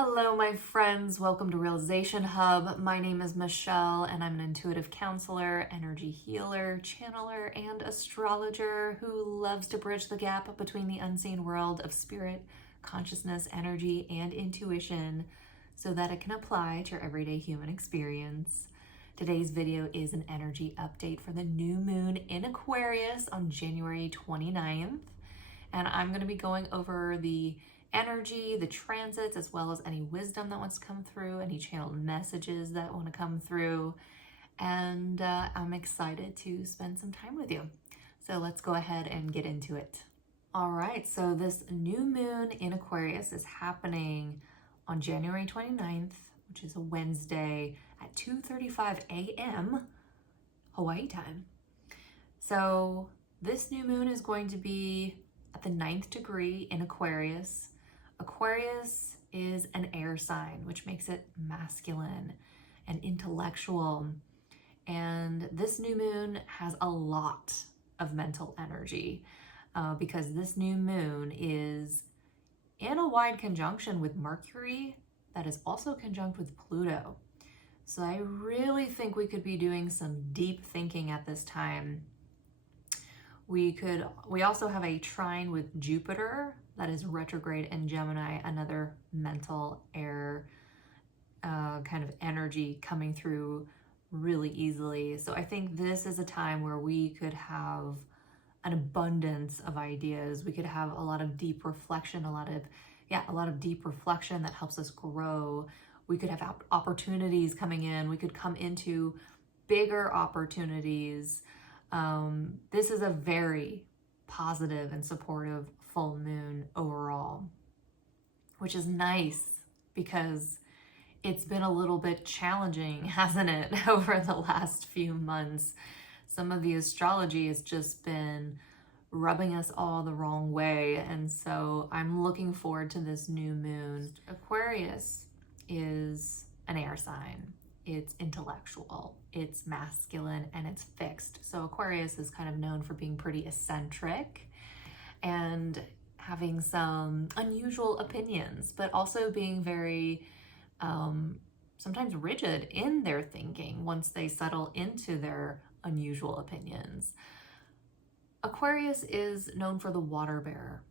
Hello, my friends. Welcome to Realization Hub. My name is Michelle, and I'm an intuitive counselor, energy healer, channeler, and astrologer who loves to bridge the gap between the unseen world of spirit, consciousness, energy, and intuition so that it can apply to your everyday human experience. Today's video is an energy update for the new moon in Aquarius on January 29th. And I'm going to be going over the energy, the transits, as well as any wisdom that wants to come through, any channeled messages that want to come through. And I'm excited to spend some time with you. So let's go ahead and get into it. All right, so this new moon in Aquarius is happening on January 29th, which is a Wednesday at 2:35 a.m. Hawaii time. So this new moon is going to be at the 9th degree in Aquarius. Aquarius is an air sign, which makes it masculine and intellectual. And this new moon has a lot of mental energy because this new moon is in a wide conjunction with Mercury that is also conjunct with Pluto. So I really think we could be doing some deep thinking at this time. We also have a trine with Jupiter that is retrograde in Gemini, another mental air kind of energy coming through really easily. So I think this is a time where we could have an abundance of ideas. We could have a lot of deep reflection, a lot of deep reflection that helps us grow. We could have opportunities coming in. We could come into bigger opportunities. This is a very positive and supportive full moon overall, which is nice because it's been a little bit challenging, hasn't it, over the last few months. Some of the astrology has just been rubbing us all the wrong way, and so I'm looking forward to this new moon. Aquarius is an air sign. It's intellectual, it's masculine, and it's fixed. So Aquarius is kind of known for being pretty eccentric and having some unusual opinions, but also being very sometimes rigid in their thinking once they settle into their unusual opinions. Aquarius is known for the water bearer,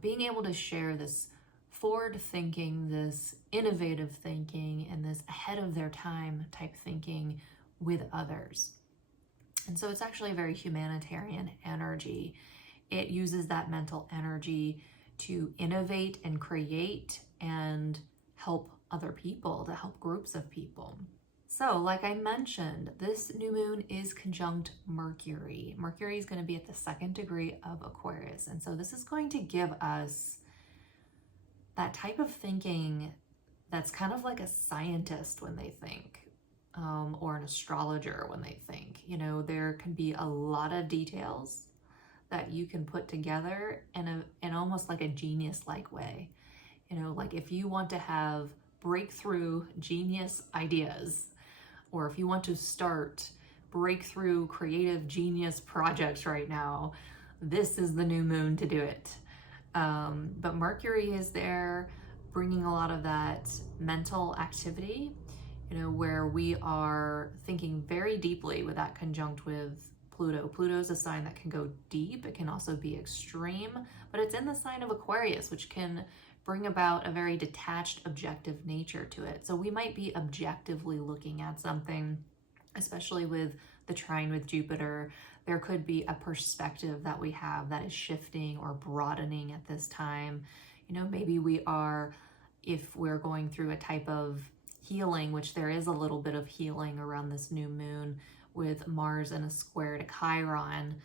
being able to share this forward thinking, this innovative thinking, and this ahead of their time type thinking with others. And so it's actually a very humanitarian energy. It uses that mental energy to innovate and create and help other people, to help groups of people. So like I mentioned, this new moon is conjunct Mercury. Mercury is going to be at the 2nd degree of Aquarius. And so this is going to give us that type of thinking that's kind of like a scientist when they think, or an astrologer when they think. There can be a lot of details that you can put together in almost like a genius-like way. Like if you want to have breakthrough genius ideas, or if you want to start breakthrough creative genius projects right now, this is the new moon to do it. But Mercury is there bringing a lot of that mental activity, where we are thinking very deeply with that conjunct with Pluto. Pluto is a sign that can go deep. It can also be extreme, but it's in the sign of Aquarius, which can bring about a very detached, objective nature to it. So we might be objectively looking at something, especially with the trine with Jupiter. There could be a perspective that we have that is shifting or broadening at this time. Maybe if we're going through a type of healing, which there is a little bit of healing around this new moon with Mars in a square to Chiron,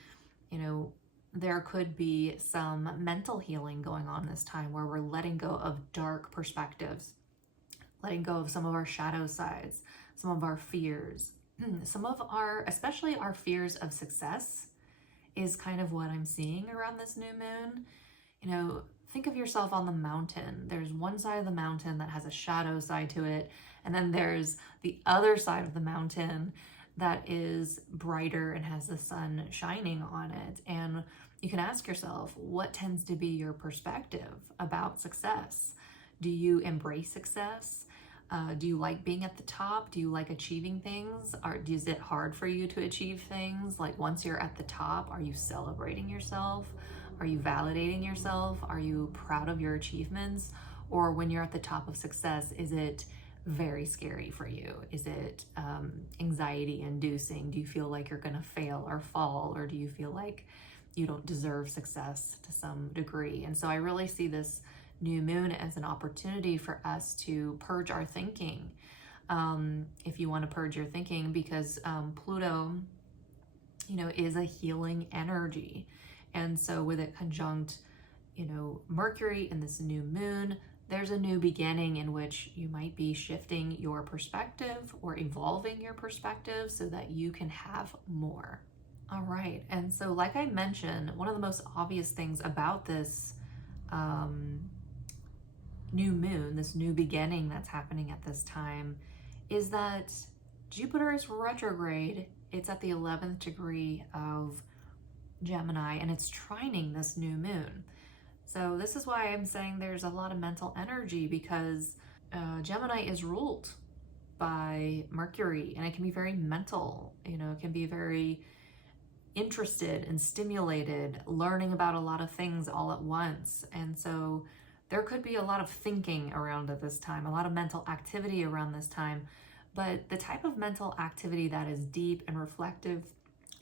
there could be some mental healing going on this time where we're letting go of dark perspectives, letting go of some of our shadow sides, some of our fears. Especially our fears of success is kind of what I'm seeing around this new moon. Think of yourself on the mountain. There's one side of the mountain that has a shadow side to it, and then there's the other side of the mountain that is brighter and has the sun shining on it. And you can ask yourself, what tends to be your perspective about success? Do you embrace success? Do you like being at the top? Do you like achieving things? Is it hard for you to achieve things? Like once you're at the top, are you celebrating yourself? Are you validating yourself? Are you proud of your achievements? Or when you're at the top of success, is it very scary for you? Is it anxiety inducing? Do you feel like you're gonna fail or fall? Or do you feel like you don't deserve success to some degree? And so I really see this new moon as an opportunity for us to purge our thinking. If you want to purge your thinking, because Pluto, is a healing energy. And so with it conjunct, Mercury in this new moon, there's a new beginning in which you might be shifting your perspective or evolving your perspective so that you can have more. All right. And so like I mentioned, one of the most obvious things about this new moon, this new beginning that's happening at this time, is that Jupiter is retrograde. It's at the 11th degree of Gemini, and it's trining this new moon. So this is why I'm saying there's a lot of mental energy, because Gemini is ruled by Mercury, and it can be very mental. It can be very interested and stimulated, learning about a lot of things all at once. And so there could be a lot of thinking around at this time, a lot of mental activity around this time, but the type of mental activity that is deep and reflective,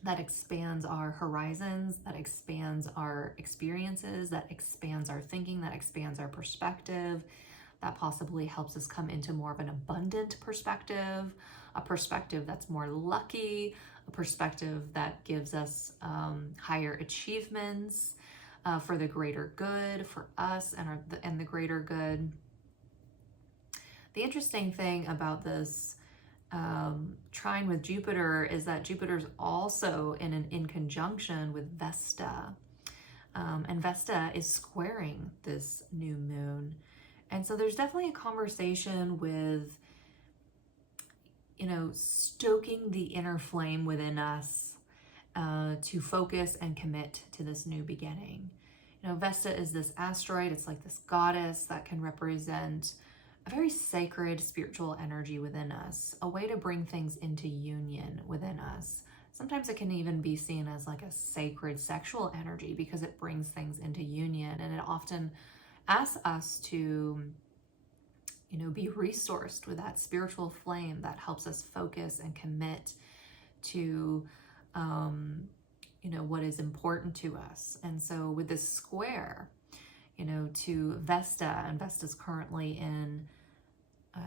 that expands our horizons, that expands our experiences, that expands our thinking, that expands our perspective, that possibly helps us come into more of an abundant perspective, a perspective that's more lucky, a perspective that gives us higher achievements, for the greater good, for us and the greater good. The interesting thing about this trine with Jupiter is that Jupiter's also in conjunction with Vesta. And Vesta is squaring this new moon. And so there's definitely a conversation with, stoking the inner flame within us to focus and commit to this new beginning. Vesta is this asteroid. It's like this goddess that can represent a very sacred spiritual energy within us, a way to bring things into union within us. Sometimes it can even be seen as like a sacred sexual energy because it brings things into union, and it often asks us to be resourced with that spiritual flame that helps us focus and commit to what is important to us. And so with this square, to Vesta, and Vesta's currently in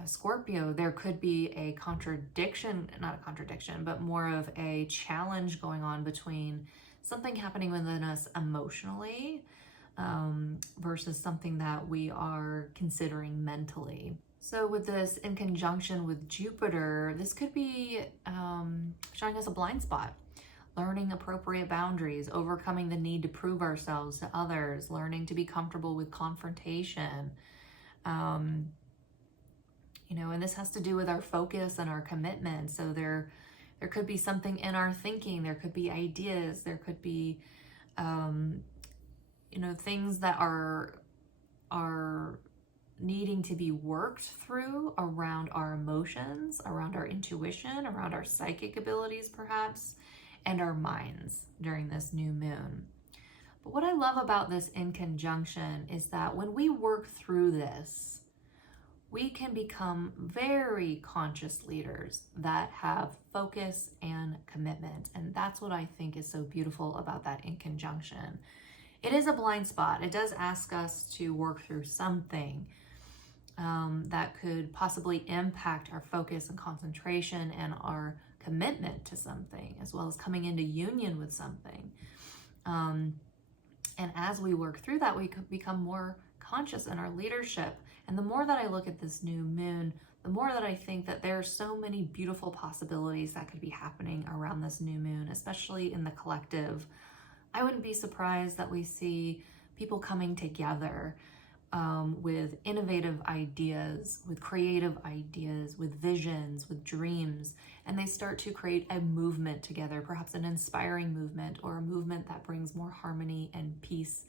Scorpio, there could be a contradiction, not a contradiction, but more of a challenge going on between something happening within us emotionally versus something that we are considering mentally. So with this in conjunction with Jupiter, this could be showing us a blind spot, learning appropriate boundaries, overcoming the need to prove ourselves to others, learning to be comfortable with confrontation. And this has to do with our focus and our commitment. So there could be something in our thinking, there could be ideas, there could be, things that are needing to be worked through around our emotions, around our intuition, around our psychic abilities perhaps, and our minds during this new moon. But what I love about this in conjunction is that when we work through this, we can become very conscious leaders that have focus and commitment. And that's what I think is so beautiful about that in conjunction. It is a blind spot. It does ask us to work through something that could possibly impact our focus and concentration and our commitment to something, as well as coming into union with something. And as we work through that, we could become more conscious in our leadership. And the more that I look at this new moon, the more that I think that there are so many beautiful possibilities that could be happening around this new moon, especially in the collective. I wouldn't be surprised that we see people coming together with innovative ideas, with creative ideas, with visions, with dreams, and they start to create a movement together, perhaps an inspiring movement or a movement that brings more harmony and peace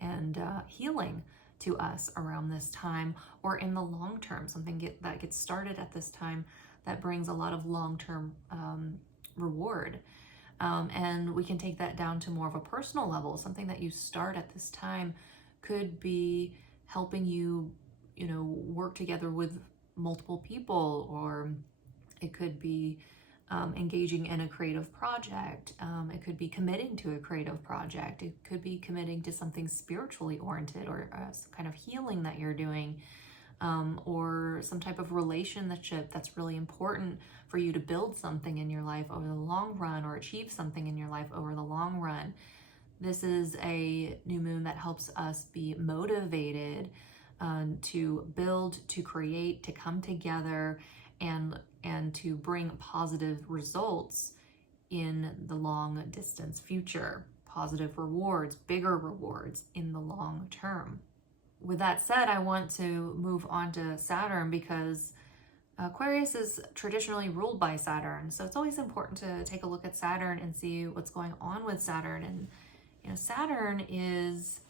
and healing to us around this time, or in the long term, something that gets started at this time that brings a lot of long-term reward. And we can take that down to more of a personal level. Something that you start at this time could be helping you, work together with multiple people, or it could be engaging in a creative project. It could be committing to a creative project. It could be committing to something spiritually oriented, or some kind of healing that you're doing, or some type of relationship that's really important for you to build something in your life over the long run, or achieve something in your life over the long run. This is a new moon that helps us be motivated to build, to create, to come together, and to bring positive results in the long distance future. Positive rewards, bigger rewards in the long term. With that said, I want to move on to Saturn, because Aquarius is traditionally ruled by Saturn. So it's always important to take a look at Saturn and see what's going on with Saturn. And Saturn is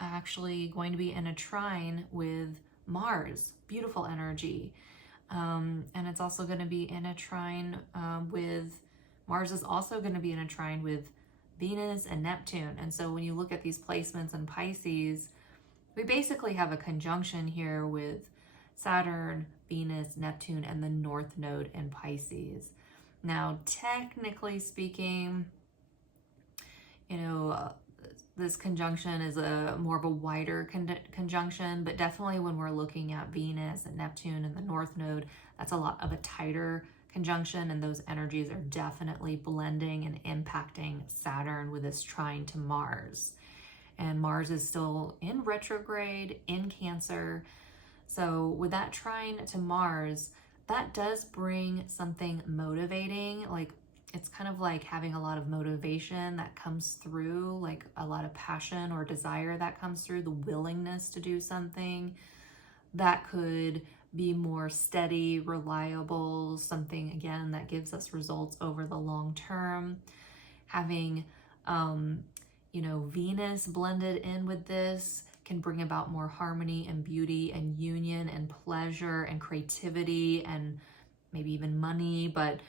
actually going to be in a trine with Mars. Beautiful energy. And it's also going to be in a trine with, Mars is also going to be in a trine with Venus and Neptune. And so when you look at these placements in Pisces, we basically have a conjunction here with Saturn, Venus, Neptune, and the North Node in Pisces. Now, technically speaking, this conjunction is more of a wider conjunction, but definitely when we're looking at Venus and Neptune and the North Node, that's a lot of a tighter conjunction, and those energies are definitely blending and impacting Saturn with this trine to Mars. And Mars is still in retrograde in Cancer. So with that trine to Mars, that does bring something motivating. Like, it's kind of like having a lot of motivation that comes through, like a lot of passion or desire that comes through, the willingness to do something that could be more steady, reliable, something, again, that gives us results over the long term. Having, Venus blended in with this can bring about more harmony and beauty and union and pleasure and creativity and maybe even money. But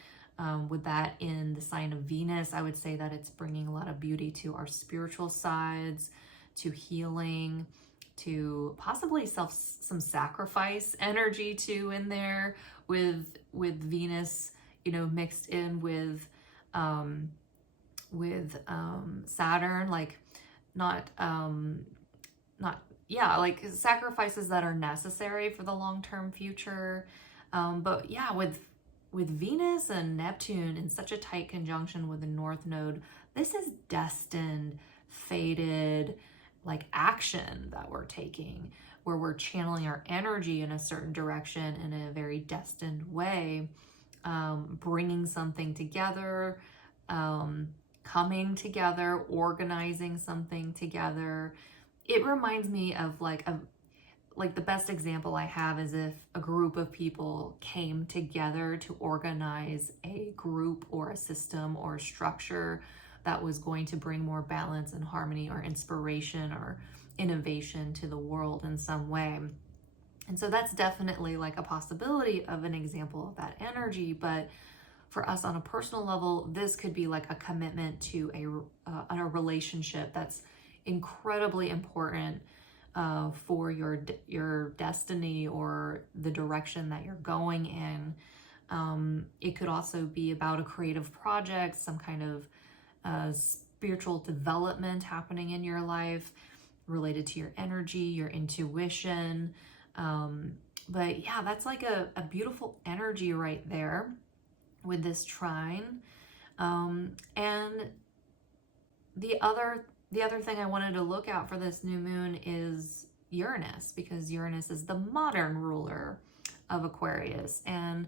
with that in the sign of Venus, I would say that it's bringing a lot of beauty to our spiritual sides, to healing, to possibly some sacrifice energy too in there with Venus, mixed in with Saturn, like like sacrifices that are necessary for the long-term future. But yeah, with Venus and Neptune in such a tight conjunction with the North Node, this is destined, fated, like action that we're taking, where we're channeling our energy in a certain direction in a very destined way, bringing something together, coming together, organizing something together. It reminds me of like the best example I have is if a group of people came together to organize a group or a system or a structure that was going to bring more balance and harmony or inspiration or innovation to the world in some way. And so that's definitely like a possibility of an example of that energy. But for us on a personal level, this could be like a commitment to a relationship that's incredibly important for your destiny or the direction that you're going in. It could also be about a creative project, some kind of spiritual development happening in your life related to your energy, your intuition. But yeah, that's like a beautiful energy right there with this trine. And the other thing I wanted to look out for this new moon is Uranus, because Uranus is the modern ruler of Aquarius. And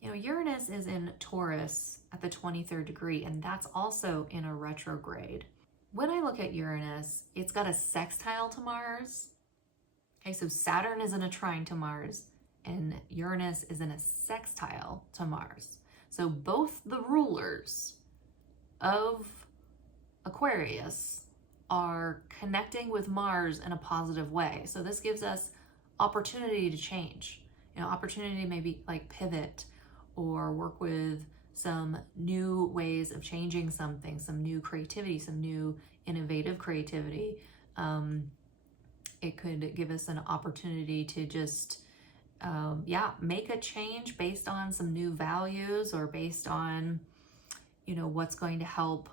Uranus is in Taurus at the 23rd degree, and that's also in a retrograde. When I look at Uranus, it's got a sextile to Mars. Okay, so Saturn is in a trine to Mars, and Uranus is in a sextile to Mars. So both the rulers of Aquarius are connecting with Mars in a positive way. So this gives us opportunity to change, opportunity to maybe like pivot or work with some new ways of changing something, some new creativity, some new innovative creativity. It could give us an opportunity to just, make a change based on some new values or based on, what's going to help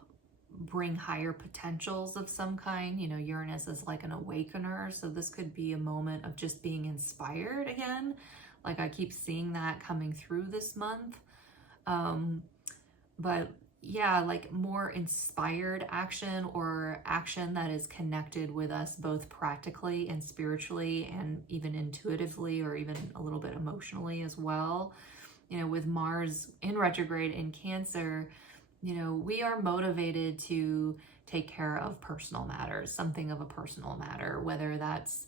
bring higher potentials of some kind. Uranus is like an awakener. So this could be a moment of just being inspired again. Like I keep seeing that coming through this month. But yeah, like more inspired action or action that is connected with us both practically and spiritually and even intuitively or even a little bit emotionally as well. With Mars in retrograde in Cancer, we are motivated to take care of personal matters, something of a personal matter, whether that's,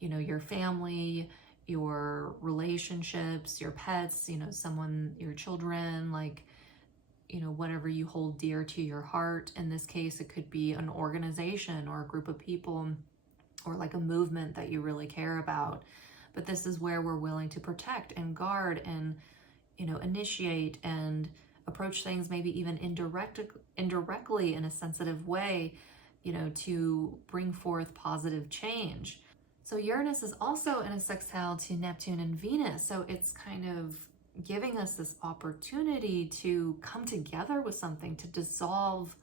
your family, your relationships, your pets, someone, your children, like, whatever you hold dear to your heart. In this case, it could be an organization or a group of people or like a movement that you really care about. But this is where we're willing to protect and guard and, initiate and approach things maybe even indirectly in a sensitive way, to bring forth positive change. So Uranus is also in a sextile to Neptune and Venus. So it's kind of giving us this opportunity to come together with something, to dissolve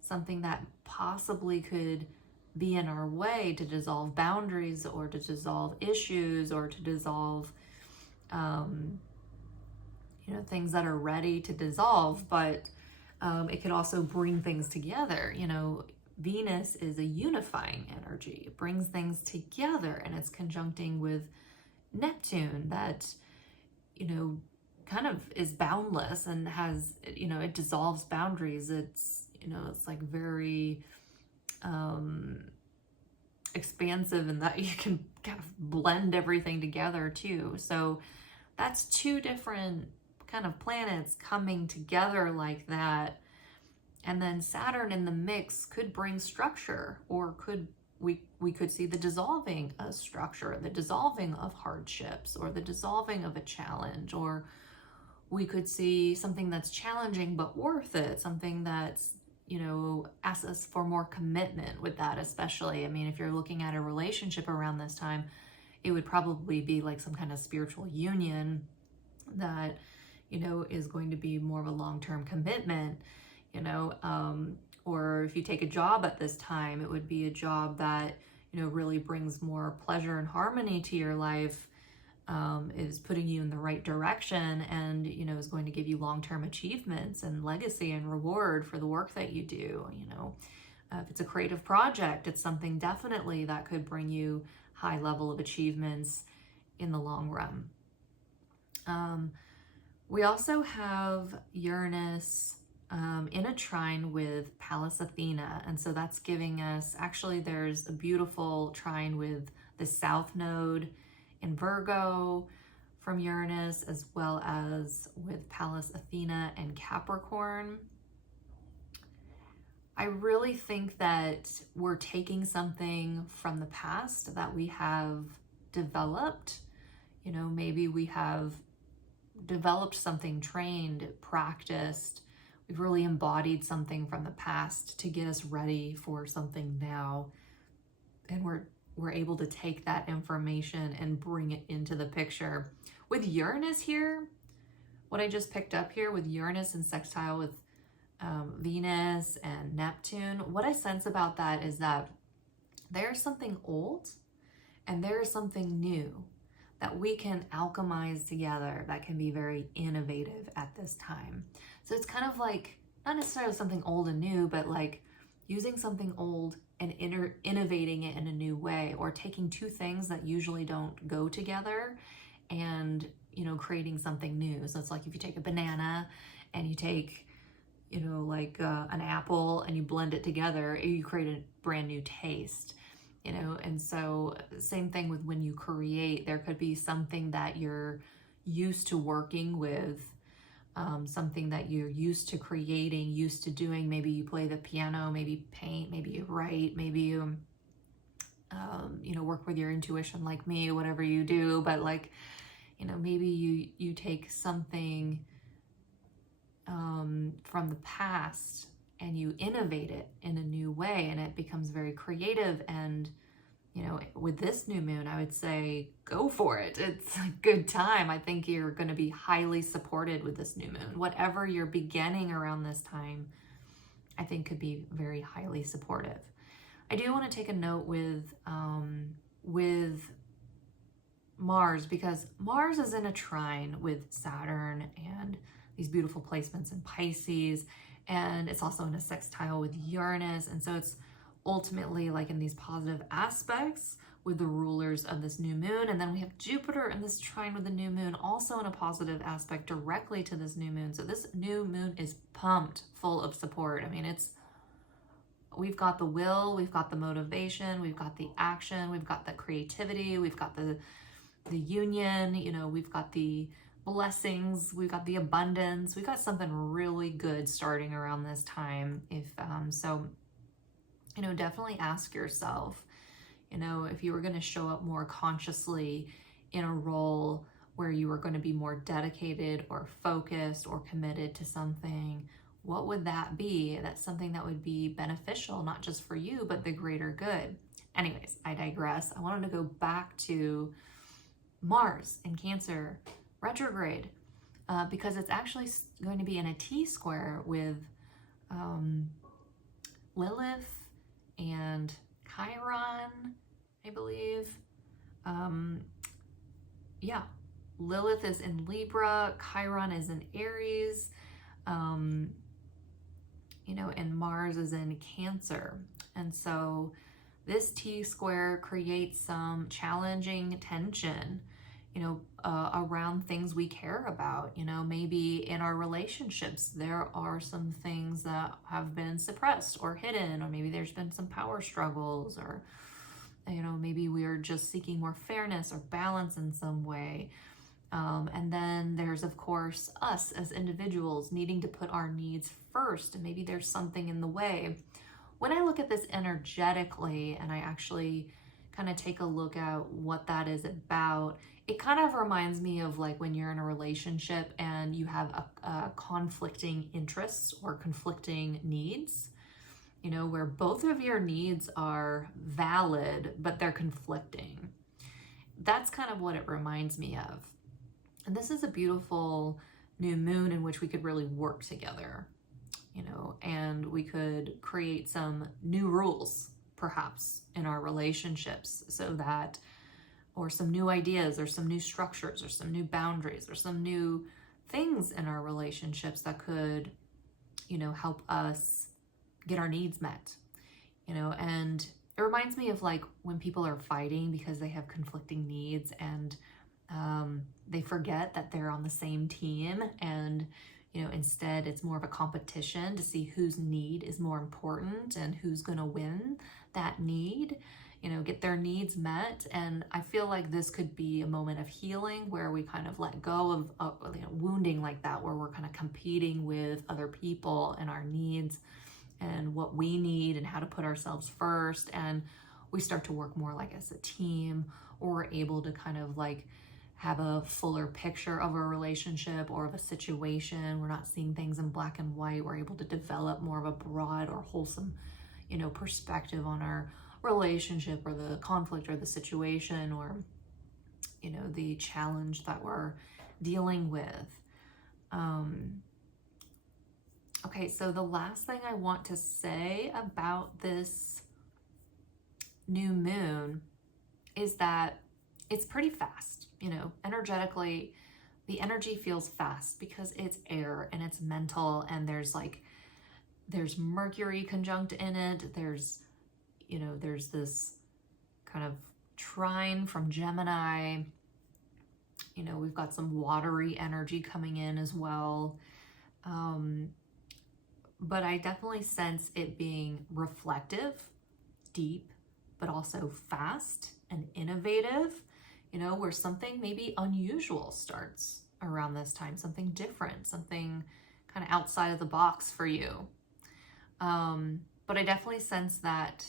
something that possibly could be in our way, to dissolve boundaries or to dissolve issues or to dissolve, things that are ready to dissolve. But it could also bring things together. Venus is a unifying energy. It brings things together, and it's conjuncting with Neptune that, kind of is boundless and has, it dissolves boundaries. It's, it's like very expansive in that you can kind of blend everything together too. So that's two different kind of planets coming together like that. And then Saturn in the mix could bring structure, or we could see the dissolving of structure, the dissolving of hardships, or the dissolving of a challenge, or we could see something that's challenging but worth it, something that's, asks us for more commitment with that. Especially, I mean, if you're looking at a relationship around this time, it would probably be like some kind of spiritual union that, is going to be more of a long-term commitment, or if you take a job at this time, it would be a job that, really brings more pleasure and harmony to your life, is putting you in the right direction and, is going to give you long-term achievements and legacy and reward for the work that you do. If it's a creative project, it's something definitely that could bring you high level of achievements in the long run. We also have Uranus in a trine with Pallas Athena. And so that's giving us, actually there's a beautiful trine with the South Node in Virgo from Uranus, as well as with Pallas Athena and Capricorn. I really think that we're taking something from the past that we have developed. Maybe we have developed something, trained, practiced. We've really embodied something from the past to get us ready for something now. And we're able to take that information and bring it into the picture. With Uranus here, what I just picked up here with Uranus and sextile with Venus and Neptune, what I sense about that is that there's something old and there's something new that we can alchemize together that can be very innovative at this time. So it's kind of like, not necessarily something old and new, but like using something old and innovating it in a new way, or taking two things that usually don't go together and, creating something new. So it's like if you take a banana and you take, an apple and you blend it together, you create a brand new taste. And so same thing with when you create, there could be something that you're used to working with something that you're used to creating, used to doing. Maybe you play the piano, maybe paint, maybe you write, maybe you, work with your intuition like me, whatever you do. But like, maybe you take something from the past and you innovate it in a new way, and it becomes very creative. And with this new moon, I would say go for it. It's a good time. I think you're going to be highly supported with this new moon. Whatever you're beginning around this time, I think could be very highly supportive. I do want to take a note with Mars, because Mars is in a trine with Saturn and these beautiful placements in Pisces, and it's also in a sextile with Uranus. And so it's ultimately like in these positive aspects with the rulers of this new moon. And then we have Jupiter in this trine with the new moon, also in a positive aspect directly to this new moon. So this new moon is pumped full of support. I mean, we've got the will, we've got the motivation, we've got the action, we've got the creativity, we've got the union, we've got the blessings, we've got the abundance, we've got something really good starting around this time. Definitely ask yourself, if you were going to show up more consciously in a role where you were going to be more dedicated or focused or committed to something, what would that be? That's something that would be beneficial, not just for you, but the greater good. Anyways, I digress. I wanted to go back to Mars in Cancer retrograde, because it's actually going to be in a T-square with Lilith and Chiron, I believe. Lilith is in Libra, Chiron is in Aries, and Mars is in Cancer. And so this T-square creates some challenging tension, around things we care about. Maybe in our relationships, there are some things that have been suppressed or hidden, or maybe there's been some power struggles, or, maybe we're just seeking more fairness or balance in some way. And then there's, of course, us as individuals needing to put our needs first, and maybe there's something in the way. When I look at this energetically, and I actually kind of take a look at what that is about, it kind of reminds me of like when you're in a relationship and you have a conflicting interests or conflicting needs, where both of your needs are valid, but they're conflicting. That's kind of what it reminds me of. And this is a beautiful new moon in which we could really work together, and we could create some new rules, perhaps, in our relationships, or some new ideas, or some new structures, or some new boundaries, or some new things in our relationships that could, help us get our needs met, and it reminds me of like when people are fighting because they have conflicting needs, and they forget that they're on the same team, and instead it's more of a competition to see whose need is more important and who's going to win that need, get their needs met. And I feel like this could be a moment of healing where we kind of let go of wounding like that, where we're kind of competing with other people and our needs and what we need and how to put ourselves first. And we start to work more like as a team, or we're able to kind of like have a fuller picture of a relationship or of a situation. We're not seeing things in black and white. We're able to develop more of a broad or wholesome, perspective on our relationship or the conflict or the situation or, the challenge that we're dealing with. Okay, so the last thing I want to say about this new moon is that it's pretty fast. Energetically, the energy feels fast because it's air and it's mental, and there's Mercury conjunct in it. There's this kind of trine from Gemini. We've got some watery energy coming in as well. But I definitely sense it being reflective, deep, but also fast and innovative, where something maybe unusual starts around this time, something different, something kind of outside of the box for you. But I definitely sense that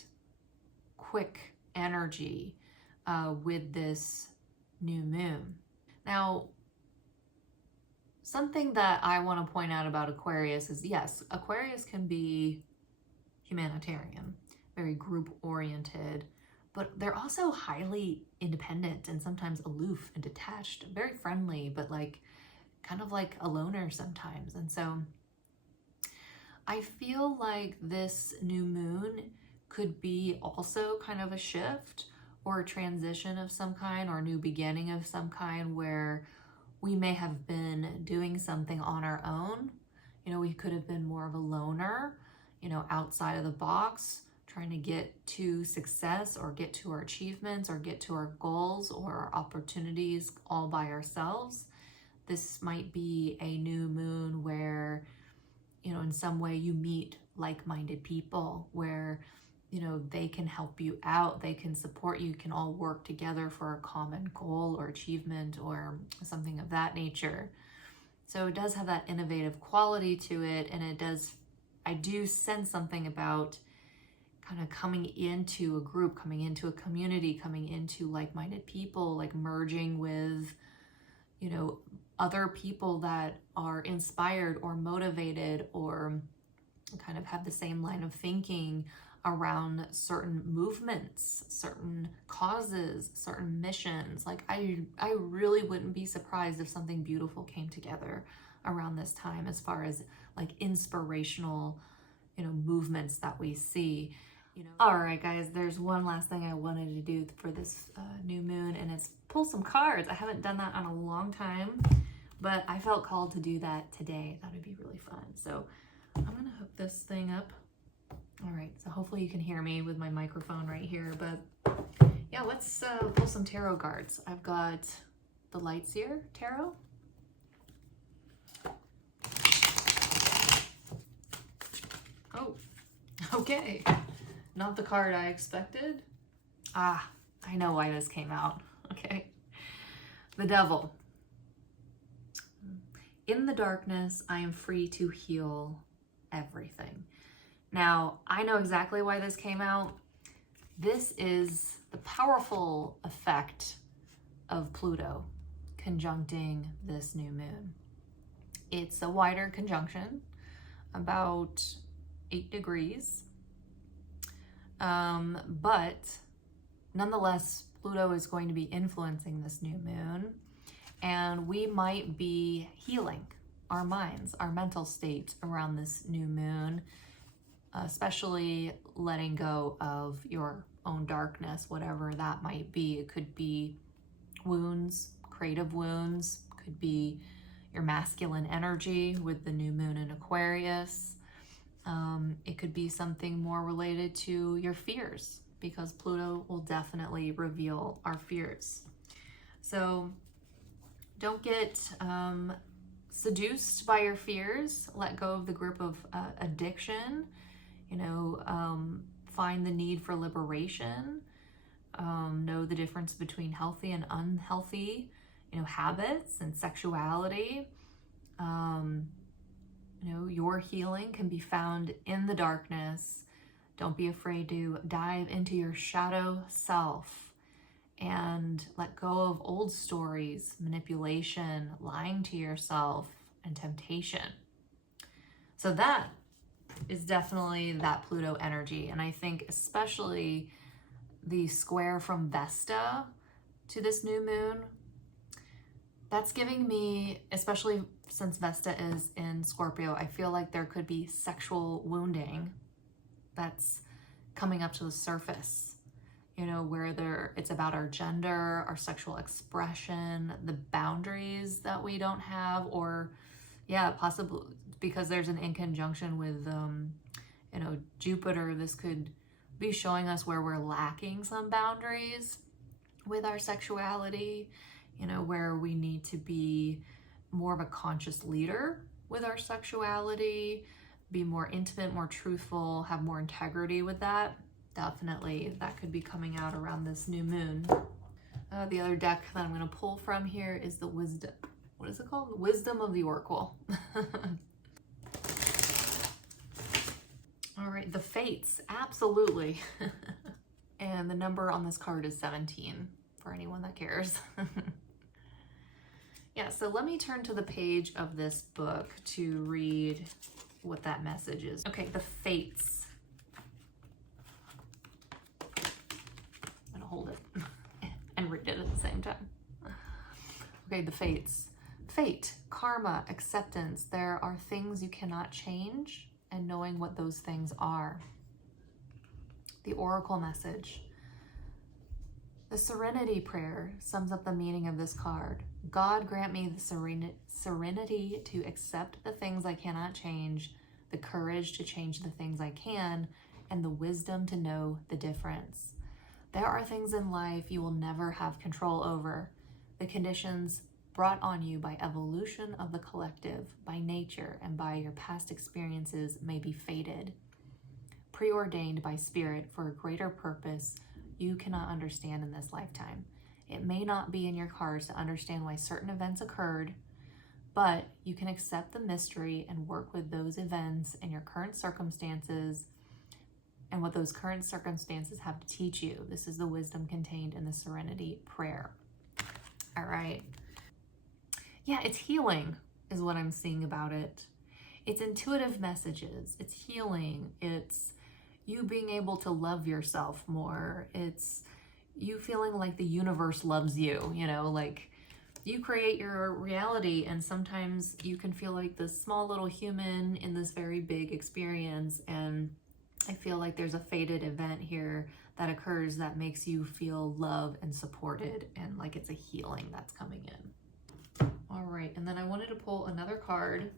quick energy with this new moon. Now, something that I want to point out about Aquarius is, yes, Aquarius can be humanitarian, very group-oriented, but they're also highly independent and sometimes aloof and detached, very friendly, but like kind of like a loner sometimes. And so I feel like this new moon could be also kind of a shift or a transition of some kind or a new beginning of some kind where we may have been doing something on our own. You know, we could have been more of a loner, you know, outside of the box, trying to get to success or get to our achievements or get to our goals or our opportunities all by ourselves. This might be a new moon where, you know, in some way you meet like-minded people where, you know, they can help you out, they can support you, can all work together for a common goal or achievement or something of that nature. So it does have that innovative quality to it, and I do sense something about kind of coming into a group, coming into a community, coming into like-minded people, like merging with, you know, other people that are inspired or motivated or kind of have the same line of thinking around certain movements, certain causes, certain missions. Like I really wouldn't be surprised if something beautiful came together around this time as far as like inspirational, you know, movements that we see. You know. All right, guys, there's one last thing I wanted to do for this new moon, and it's pull some cards. I haven't done that in a long time, but I felt called to do that today. I thought it'd be really fun. So I'm gonna hook this thing up. All right, so hopefully you can hear me with my microphone right here, but yeah, let's pull some tarot cards. I've got the Lightseer Tarot. Oh, okay. Not the card I expected. Ah, I know why this came out. Okay. The Devil. In the darkness, I am free to heal everything. Now, I know exactly why this came out. This is the powerful effect of Pluto conjuncting this new moon. It's a wider conjunction, about 8 degrees. But nonetheless, Pluto is going to be influencing this new moon, and we might be healing our minds, our mental state around this new moon, especially letting go of your own darkness, whatever that might be. It could be wounds, creative wounds, could be your masculine energy with the new moon in Aquarius. It could be something more related to your fears, because Pluto will definitely reveal our fears. So don't get seduced by your fears. Let go of the grip of addiction. You know, find the need for liberation. Know the difference between healthy and unhealthy, you know, habits and sexuality. You know, your healing can be found in the darkness. Don't be afraid to dive into your shadow self and let go of old stories, manipulation, lying to yourself, and temptation. So that is definitely that Pluto energy. And I think especially the square from Vesta to this new moon, that's giving me, especially since Vesta is in Scorpio, I feel like there could be sexual wounding that's coming up to the surface, you know, where it's about our gender, our sexual expression, the boundaries that we don't have, or yeah, possibly because there's an inconjunction with, you know, Jupiter. This could be showing us where we're lacking some boundaries with our sexuality, you know, where we need to be more of a conscious leader with our sexuality, be more intimate, more truthful, have more integrity with that. Definitely that could be coming out around this new moon. The other deck that I'm going to pull from here is the Wisdom. what is it called? Wisdom of the Oracle. All right, the Fates, absolutely. And the number on this card is 17, for anyone that cares. Yeah, so let me turn to the page of this book to read what that message is. Okay, the Fates. I'm gonna hold it and read it at the same time. Okay, the Fates. Fate, karma, acceptance. There are things you cannot change, and knowing what those things are. The Oracle message. The Serenity Prayer sums up the meaning of this card. God grant me the serenity to accept the things I cannot change, the courage to change the things I can, and the wisdom to know the difference. There are things in life you will never have control over. The conditions brought on you by evolution of the collective, by nature, and by your past experiences may be fated, preordained by spirit for a greater purpose you cannot understand in this lifetime. It may not be in your cards to understand why certain events occurred, but you can accept the mystery and work with those events and your current circumstances and what those current circumstances have to teach you. This is the wisdom contained in the Serenity Prayer. All right. Yeah, it's healing is what I'm seeing about it. It's intuitive messages. It's healing. It's you being able to love yourself more. It's you feeling like the universe loves you, you know, like you create your reality, and sometimes you can feel like this small little human in this very big experience. And I feel like there's a fated event here that occurs that makes you feel loved and supported, and like it's a healing that's coming in. All right, and then I wanted to pull another card.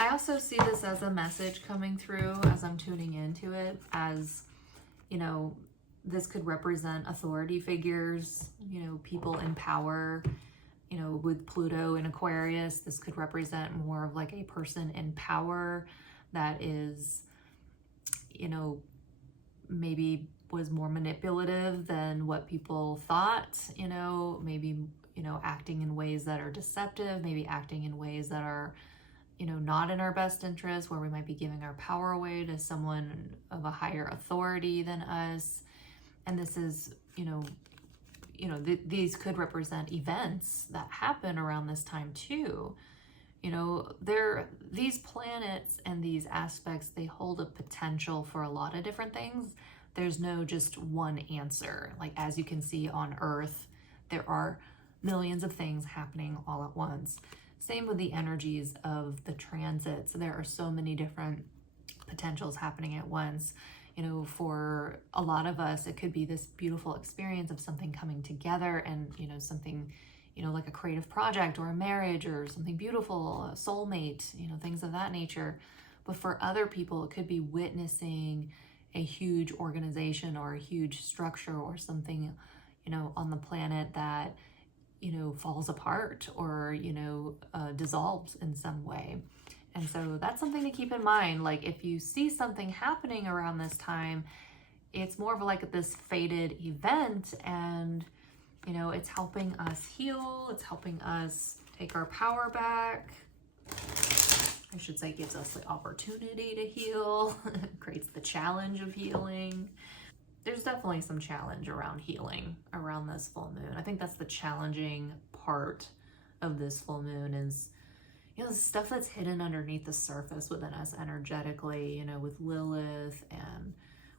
I also see this as a message coming through as I'm tuning into it, as, you know, this could represent authority figures, you know, people in power. You know, with Pluto in Aquarius, this could represent more of like a person in power that is, you know, maybe was more manipulative than what people thought, you know, maybe, you know, acting in ways that are deceptive, maybe acting in ways that are, you know, not in our best interest, where we might be giving our power away to someone of a higher authority than us. And this is, these could represent events that happen around this time too. You know, these planets and these aspects, they hold a potential for a lot of different things. There's no just one answer. Like, as you can see on Earth, there are millions of things happening all at once. Same with the energies of the transits. There are so many different potentials happening at once. You know, for a lot of us, it could be this beautiful experience of something coming together and, you know, something, you know, like a creative project or a marriage or something beautiful, a soulmate, you know, things of that nature. But for other people, it could be witnessing a huge organization or a huge structure or something, you know, on the planet that, you know, falls apart or, you know, dissolves in some way. And so that's something to keep in mind. Like, if you see something happening around this time, it's more of like this fated event, and, you know, it's helping us heal. It's helping us take our power back. I should say, gives us the opportunity to heal, creates the challenge of healing. There's definitely some challenge around healing around this full moon. I think that's the challenging part of this full moon is, you know, the stuff that's hidden underneath the surface within us energetically, you know, with Lilith and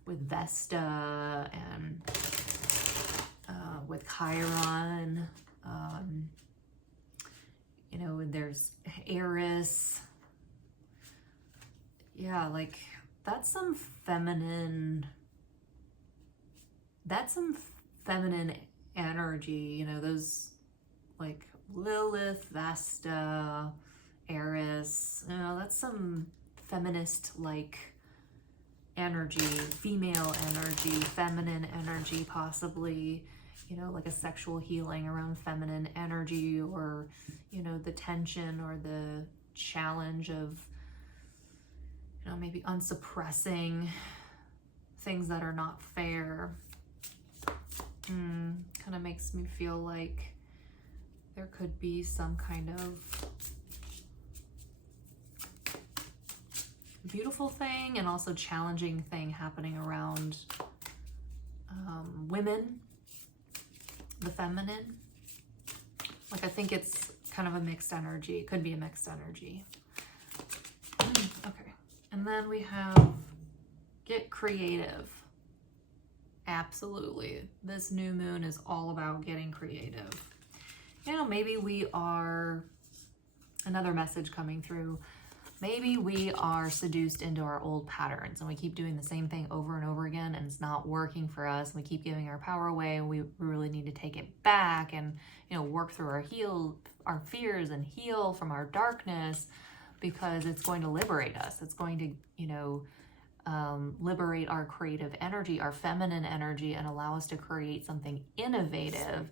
with Vesta and with Chiron. You know, there's Eris. Yeah, like that's some feminine energy, you know, those like Lilith, Vesta, Eris, you know, that's some feminist like energy, female energy, feminine energy, possibly, you know, like a sexual healing around feminine energy, or, you know, the tension or the challenge of, you know, maybe unsuppressing things that are not fair. Kind of makes me feel like there could be some kind of beautiful thing and also challenging thing happening around women, the feminine. Like, I think it's kind of a mixed energy. It could be a mixed energy. Okay. And then we have get creative. Absolutely. This new moon is all about getting creative. You know, maybe we are, another message coming through, maybe we are seduced into our old patterns and we keep doing the same thing over and over again and it's not working for us. We keep giving our power away and we really need to take it back and, you know, work through our fears and heal from our darkness, because it's going to liberate us. It's going to, you know, liberate our creative energy, our feminine energy, and allow us to create something innovative,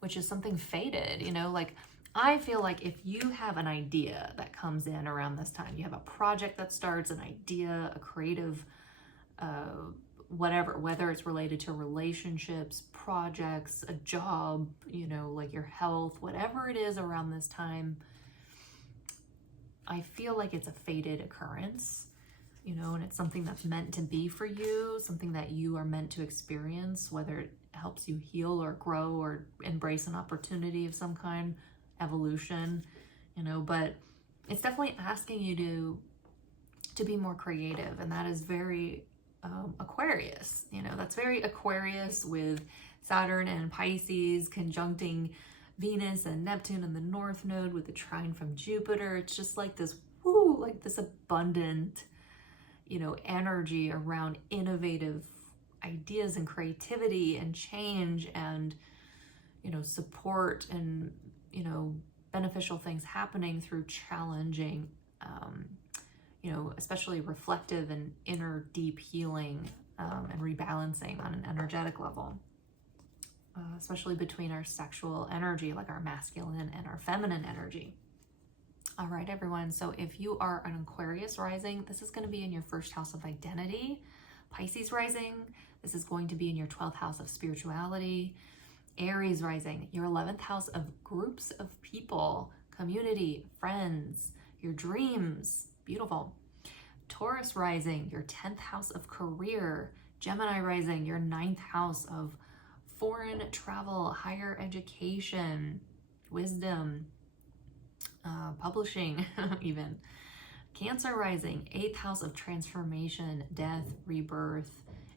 which is something fated, you know, like, I feel like if you have an idea that comes in around this time, you have a project that starts, an idea, a creative, whatever, whether it's related to relationships, projects, a job, you know, like your health, whatever it is around this time, I feel like it's a fated occurrence, you know, and it's something that's meant to be for you, something that you are meant to experience, whether it helps you heal or grow or embrace an opportunity of some kind, evolution, you know, but it's definitely asking you to be more creative, and that is very Aquarius, you know, that's very Aquarius with Saturn and Pisces conjuncting Venus and Neptune in the North Node with the trine from Jupiter. It's just like this, woo, like this abundant, you know, energy around innovative ideas and creativity and change and, you know, support and, you know, beneficial things happening through challenging, you know, especially reflective and inner deep healing and rebalancing on an energetic level, especially between our sexual energy, like our masculine and our feminine energy. All right, everyone. So if you are an Aquarius rising, this is going to be in your first house of identity. Pisces rising, this is going to be in your 12th house of spirituality. Aries rising, your 11th house of groups of people, community, friends, your dreams, beautiful. Taurus rising, your 10th house of career. Gemini rising, your 9th house of foreign travel, higher education, wisdom, publishing even. Cancer rising, 8th house of transformation, death, rebirth,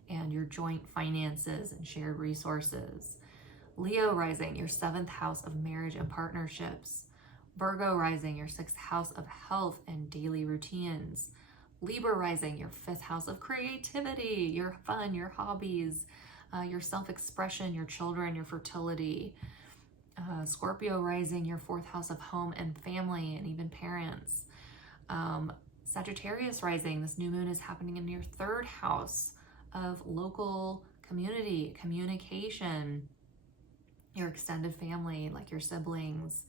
and your joint finances and shared resources. Leo rising, your 7th house of marriage and partnerships. Virgo rising, your 6th house of health and daily routines. Libra rising, your 5th house of creativity, your fun, your hobbies, your self-expression, your children, your fertility. Scorpio rising, your 4th house of home and family and even parents. Sagittarius rising, this new moon is happening in your 3rd house of local community, communication, your extended family, like your siblings.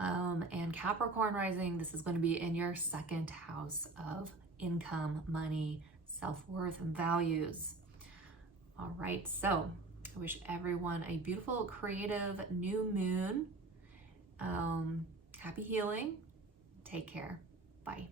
And Capricorn rising, this is going to be in your 2nd house of income, money, self-worth, and values. All right, so I wish everyone a beautiful, creative new moon. Happy healing. Take care. Bye.